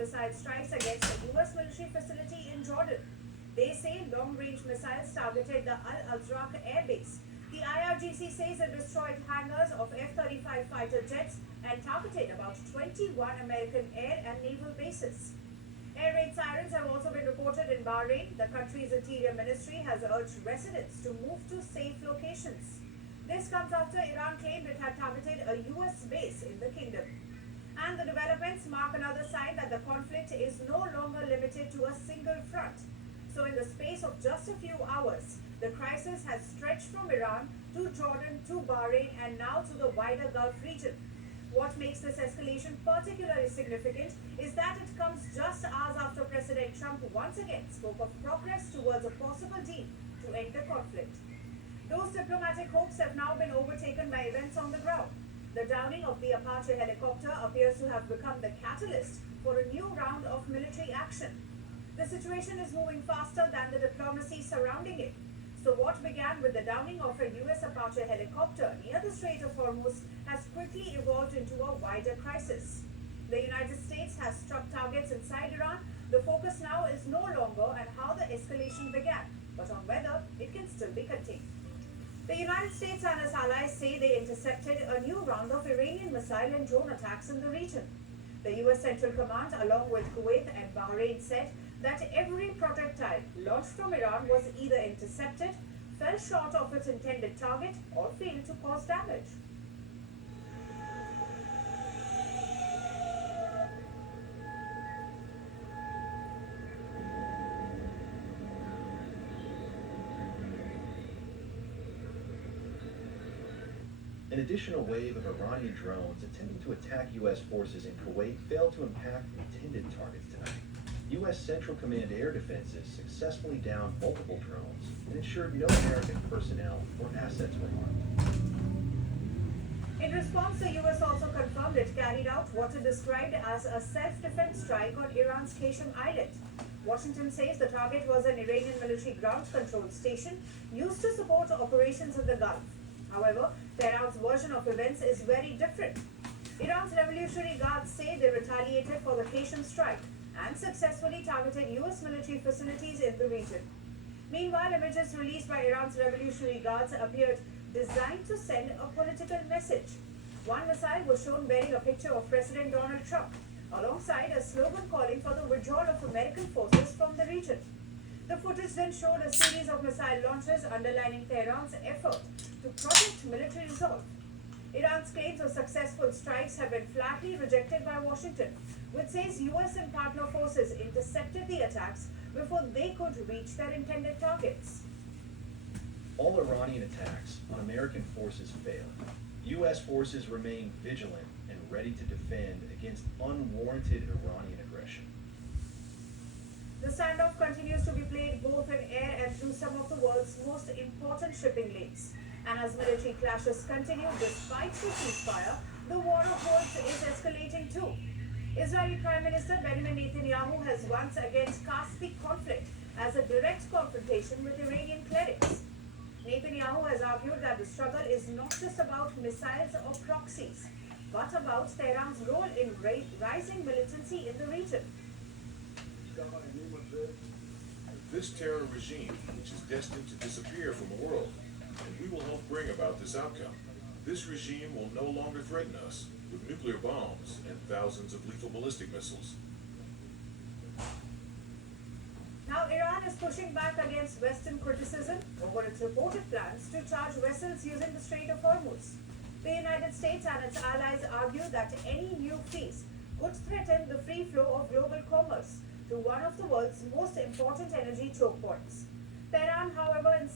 missile strikes against a U.S. military facility in Jordan. They say long-range missiles targeted the Al-Azraq air base. The IRGC says it destroyed hangars of F-35 fighter jets and targeted about 21 American air and naval bases. Air raid sirens have also been reported in Bahrain. The country's interior ministry has urged residents to move to safe locations. This comes after Iran claimed it had targeted a U.S. base in the kingdom. And the developments mark another sign that the conflict is no longer limited to a single front. So in the space of just a few hours, the crisis has stretched from Iran to Jordan to Bahrain and now to the wider Gulf region. What makes this escalation particularly significant is that it comes just hours after President Trump once again spoke of progress towards a possible deal to end the conflict. Those diplomatic hopes have now been overtaken by events on the ground. The downing of the Apache helicopter appears to have become the catalyst for a new round of military action. The situation is moving faster than the diplomacy surrounding it. So what began with the downing of a US Apache helicopter near the Strait of Hormuz has quickly evolved into a wider crisis. The United States has struck targets inside Iran. The focus now is no longer on how the escalation began, but on whether it can still be contained. The United States and its allies say they intercepted a new round of Iranian missile and drone attacks in the region. The US Central Command, along with Kuwait and Bahrain, said that every projectile launched from Iran was either intercepted, fell short of its intended target, or failed to cause damage. An additional wave of Iranian drones attempting to attack U.S. forces in Kuwait failed to impact intended targets tonight. U.S. Central Command air defenses successfully downed multiple drones and ensured no American personnel or assets were harmed. In response, the US also confirmed it carried out what it described as a self-defense strike on Iran's Qasem Island. Washington says the target was an Iranian military ground control station used to support operations in the Gulf. However, Tehran's version of events is very different. Iran's Revolutionary Guards say they retaliated for the Qasem strike and successfully targeted US military facilities in the region. Meanwhile, images released by Iran's Revolutionary Guards appeared designed to send a political message. One missile was shown bearing a picture of President Donald Trump, alongside a slogan calling for the withdrawal of American forces from the region. The footage then showed a series of missile launches underlining Tehran's effort to protect military resolve. Iran's claims of successful strikes have been flatly rejected by Washington, which says US and partner forces intercepted the attacks before they could reach their intended targets. All Iranian attacks on American forces failed. U.S. forces remain vigilant and ready to defend against unwarranted Iranian aggression. The standoff continues to be played both in air and through some of the world's most important shipping lanes. And as military clashes continue despite the ceasefire, the war of words is escalating too. Israeli Prime Minister Benjamin Netanyahu has once again cast the conflict as a direct confrontation with Iranian clerics. Netanyahu has argued that the struggle is not just about missiles or proxies, but about Tehran's role in rising militancy in the region. This terror regime, which is destined to disappear from the world, and we will help bring about this outcome. This regime will no longer threaten us with nuclear bombs and thousands of lethal ballistic missiles. Now, Iran is pushing back against Western criticism over its reported plans to charge vessels using the Strait of Hormuz. The United States and its allies argue that any new fees could threaten the free flow of global commerce to one of the world's most important energy choke points. Tehran, however, insists